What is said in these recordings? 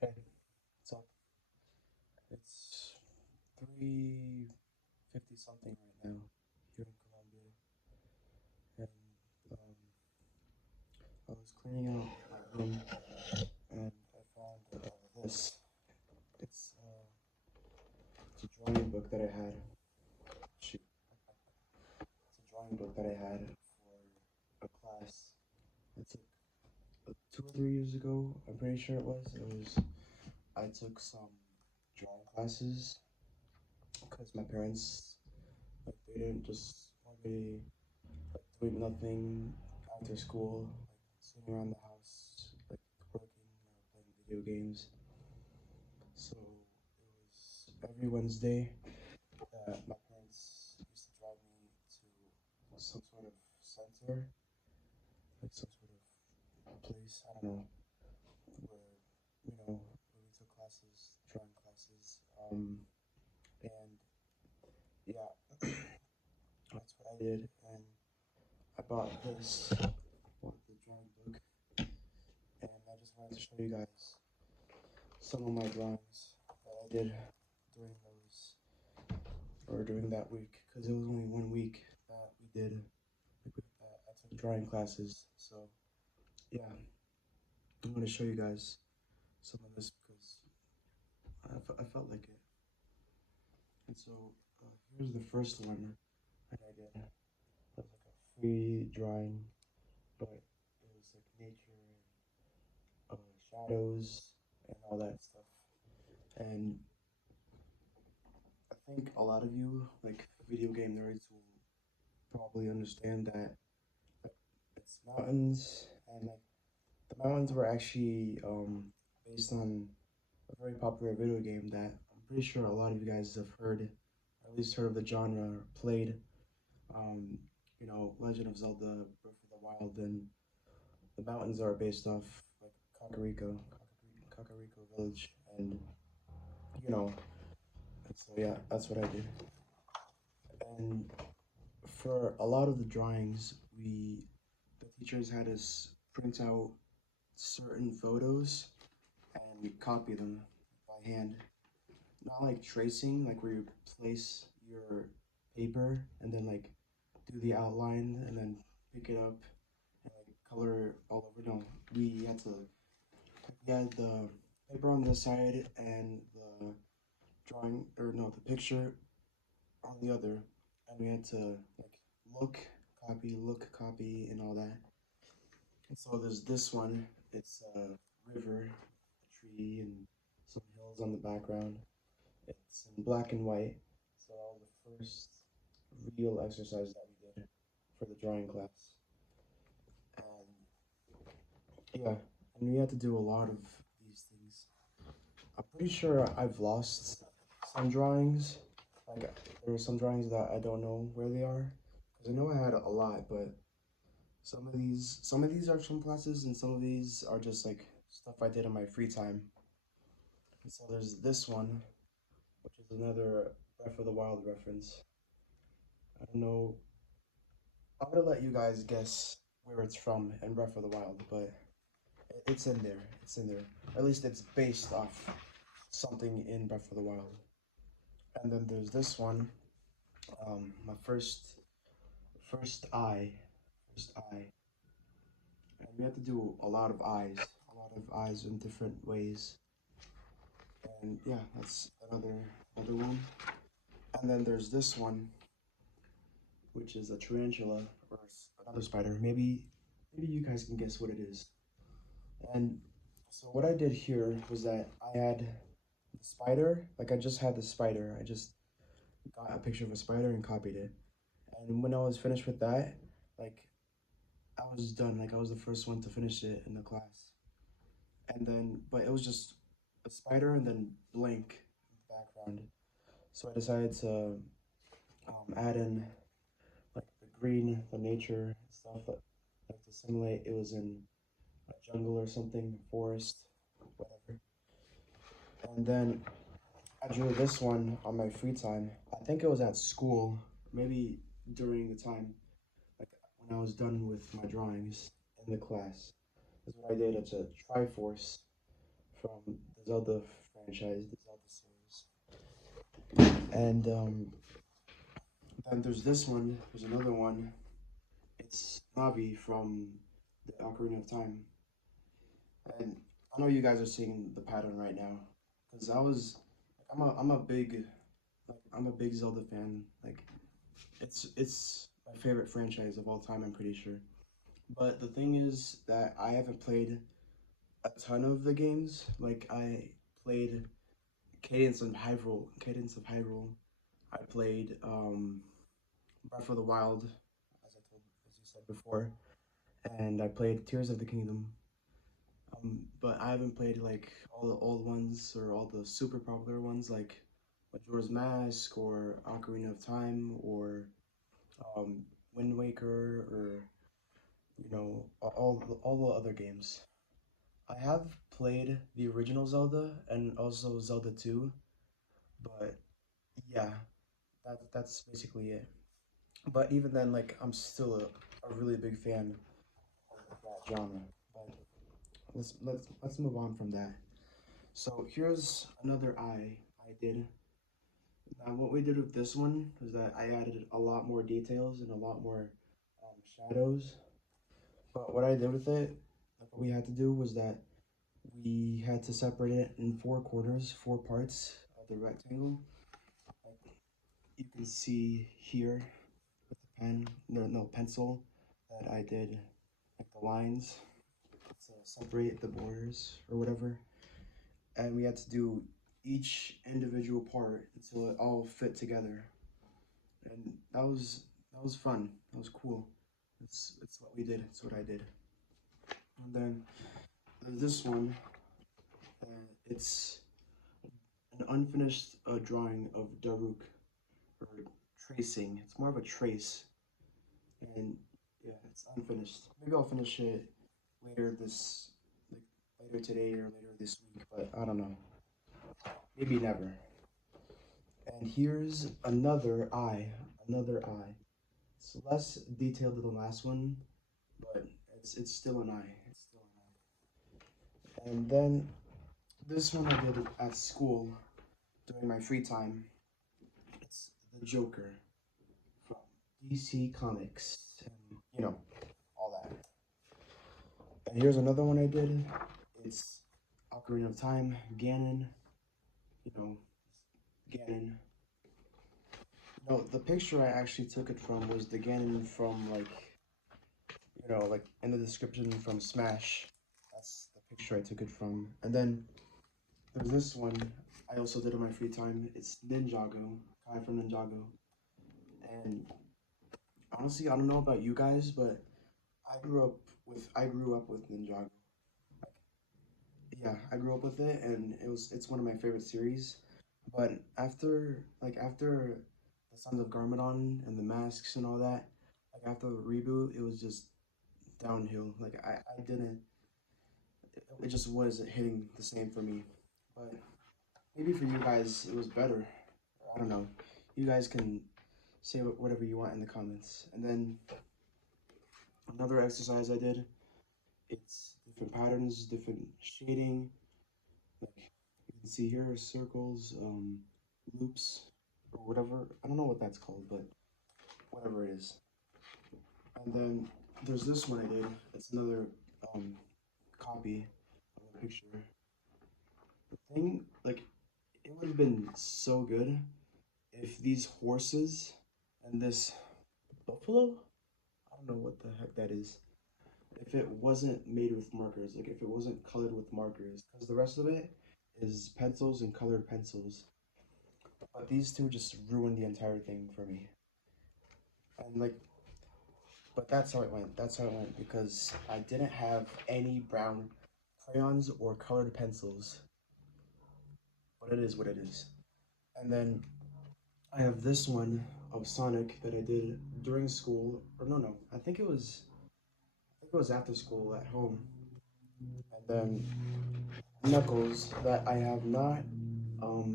Hey, what's up? It's 3:50 something right now here in Colombia, and um, I was cleaning out my room and I found this. It's it's a drawing book that I had. Shoot, it's a drawing book that I had for a class. I took 2 or 3 years ago. I'm pretty sure it was. I took some drawing classes because my parents they didn't just want me doing nothing after school, like sitting around the house, like working or playing video games. So it was every Wednesday that my parents used to drive me to some sort of center, like some sort of place, I don't know, where, where we took classes, drawing classes. And yeah, that's what I did. And I bought the drawing book, and I just wanted to show you guys some of my drawings that I did during those or during that week because it was only 1 week that we did I took drawing classes. So yeah, I'm going to show you guys some of this because I felt like it. And so here's the first one that I did. It was like a free drawing, but it was like nature and shadows and all that stuff. And I think a lot of you, like video game nerds, will probably understand that it's mountains, and like the mountains were actually based on a very popular video game that I'm pretty sure a lot of you guys have heard, or at least heard of the genre, or played. Um, Legend of Zelda: Breath of the Wild, and the mountains are based off like Kakariko Village, and you know, and so yeah, that's what I did. And for a lot of the drawings, the teachers had us print out certain photos and copy them by hand. Not like tracing, like where you place your paper and then like do the outline and then pick it up and like color all over. No, we had the paper on this side and the drawing or no, the picture on the other, and we had to like look, look, copy, and all that. And so there's this one. It's a river, a tree, and some hills on the background. It's in black and white. So that was the first real exercise that we did for the drawing class. And yeah, and we had to do a lot of these things. I'm pretty sure I've lost some drawings. Like there were some drawings that I don't know where they are. Because I know I had a lot, but some of these are from classes, and some of these are just like stuff I did in my free time. And so there's this one, which is another Breath of the Wild reference. I don't know. I'm gonna let you guys guess where it's from in Breath of the Wild, but it's in there. It's in there. Or at least it's based off something in Breath of the Wild. And then there's this one, my first eye, first eye, and we had to do a lot of eyes in different ways. And yeah, that's another one. And then there's this one, which is a tarantula or another spider. Maybe you guys can guess what it is. And so what I did here was that I had the spider, like I just had the spider. I just got a picture of a spider and copied it. And when I was finished with that, like I was done. Like I was the first one to finish it in the class. And then, but it was just a spider and then blank in the background. So I decided to add in like the green, the nature stuff, like to simulate it was in a jungle or something, forest, whatever. And then I drew this one on my free time. I think it was at school, maybe during the time, like when I was done with my drawings in the class. That's what I did. It's a Triforce from the Zelda franchise, the Zelda series. And then there's this one. There's another one. It's Navi from the Ocarina of Time. And I know you guys are seeing the pattern right now, because I'm a big Zelda fan. Like it's my favorite franchise of all time. I'm pretty sure. But the thing is that I haven't played a ton of the games. Like I played Cadence of Hyrule. I played Breath of the Wild, as you said before, and I played Tears of the Kingdom. But I haven't played like all the old ones or all the super popular ones like Majora's Mask or Ocarina of Time or Wind Waker or all the other games. I have played the original Zelda and also Zelda 2, but yeah, that's basically it. But even then, like I'm still a really big fan of that genre. But let's move on from that. So here's another I did. Now what we did with this one was that I added a lot more details and a lot more shadows. But what I did with it, like what we had to do was that we had to separate it in four corners, four parts of the rectangle. Like you can see here with the pencil that I did like the lines to separate the borders or whatever. And we had to do each individual part until it all fit together. And that was fun. That was cool. It's what we did. It's what I did. And then there's this one. It's an unfinished drawing of Daruk or tracing. It's more of a trace, and yeah, it's unfinished. Maybe I'll finish it later like later today or later this week, but I don't know. Maybe never. And here's another eye. It's less detailed than the last one, but it's still an eye. It's still an eye. And then this one I did at school during my free time. It's the Joker from DC Comics, and all that. And here's another one I did. It's Ocarina of Time, Ganon. You know, Ganon. No, the picture I actually took it from was the Ganon from like in the description from Smash. That's the picture I took it from. And then there's this one I also did in my free time. It's Ninjago, Kai from Ninjago. And honestly, I don't know about you guys, but I grew up with Ninjago. Yeah, I grew up with it, and it's one of my favorite series. But after the Sons of Garmadon and the masks and all that, like after the reboot, it was just downhill. Like I didn't, it just wasn't hitting the same for me. But maybe for you guys, it was better. I don't know. You guys can say whatever you want in the comments. And then another exercise I did, it's different patterns, different shading. Like you can see here, circles, loops, or whatever. I don't know what that's called, but whatever it is. And then there's this one I did. It's another copy of a picture. The thing, like, it would have been so good if these horses and this buffalo, I don't know what the heck that is, if it wasn't made with markers, like if it wasn't colored with markers, because the rest of it is pencils and colored pencils. But these two just ruined the entire thing for me. And like, but that's how it went. That's how it went because I didn't have any brown crayons or colored pencils. But it is what it is. And then I have this one of Sonic that I did during school. Or no, I think it was after school at home. And then Knuckles that I have not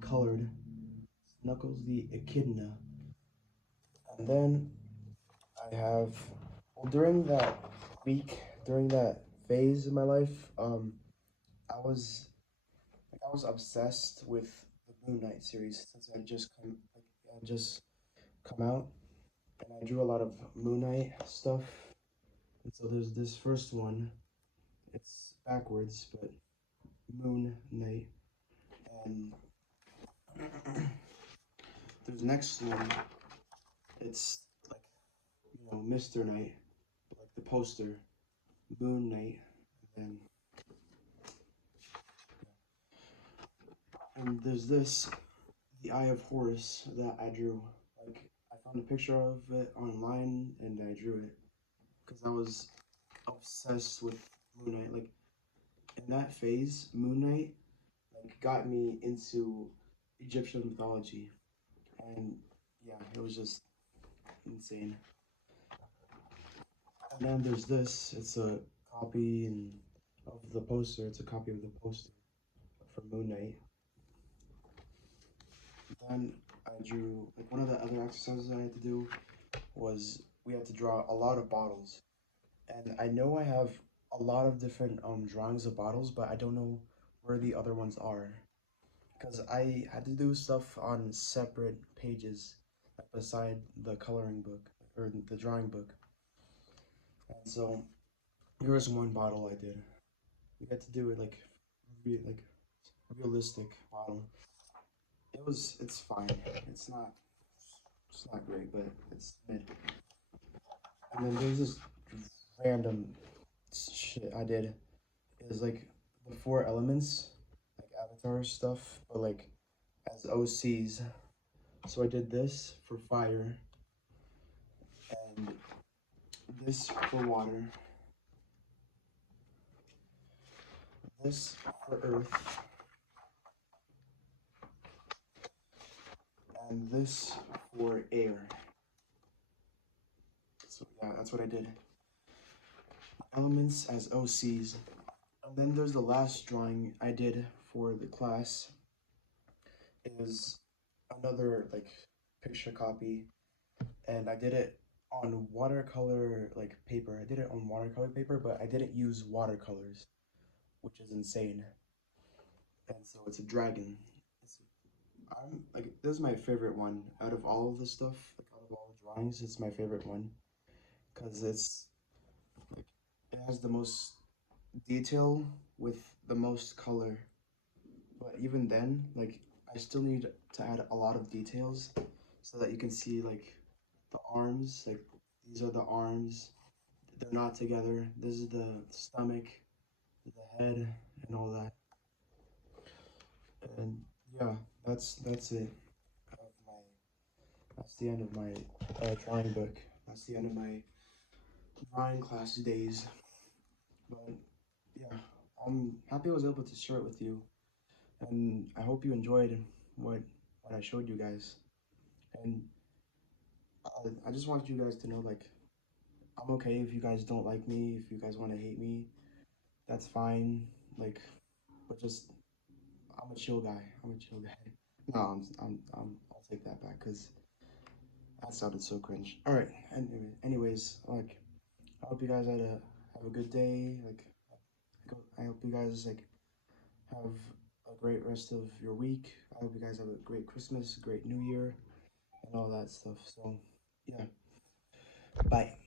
colored. Knuckles the Echidna. And then I have well during that week, during that phase in my life, I was I was obsessed with the Moon Knight series since I just come out, and I drew a lot of Moon Knight stuff. And so there's this first one. It's backwards, but Moon Knight, and there's next one. It's like Mr. Knight, like the poster, Moon Knight, and there's this, the Eye of Horus that I drew. Like I found a picture of it online and I drew it because I was obsessed with Moon Knight. Like in that phase, Moon Knight like got me into Egyptian mythology, and yeah, it was just insane. And then there's this. It's a copy of the poster. It's a copy of the poster for Moon Knight. Then I drew like one of the other exercises I had to do was we had to draw a lot of bottles, and I know I have a lot of different drawings of bottles, but I don't know where the other ones are because I had to do stuff on separate pages, like beside the coloring book or the drawing book. And so here was one bottle I did. We had to do it like realistic bottle. It's fine. It's not great, but it's mid. And then there's this random shit I did. Is like the four elements, like Avatar stuff, but like as OCs. So I did this for fire, and this for water, this for earth, and this for air. So yeah, that's what I did. Elements as OCs. And then there's the last drawing I did for the class. Is another like picture copy, and I did it on watercolor like paper. I did it on watercolor paper, but I didn't use watercolors, which is insane. And so it's a dragon. It's, I'm like this is my favorite one out of all of the stuff, like out of all the drawings. It's my favorite one because it's like it has the most detail with the most color. But even then, like I still need to add a lot of details so that you can see like the arms, like these are the arms. They're not together. This is the stomach, the head, and all that. And yeah, that's it. Of my, that's the end of my drawing book. That's the end of my drawing class days. But yeah, I'm happy I was able to share it with you, and I hope you enjoyed what what I showed you guys. And I just want you guys to know, like, I'm okay if you guys don't like me, if you guys want to hate me, that's fine. Like, but just I'm a chill guy. I'm a chill guy. No, I'll take that back because that sounded so cringe. All right. Anyways, like, I hope you guys have a good day. Like, I hope you guys like have a great rest of your week. I hope you guys have a great Christmas, great New Year, and all that stuff. So, yeah. Bye.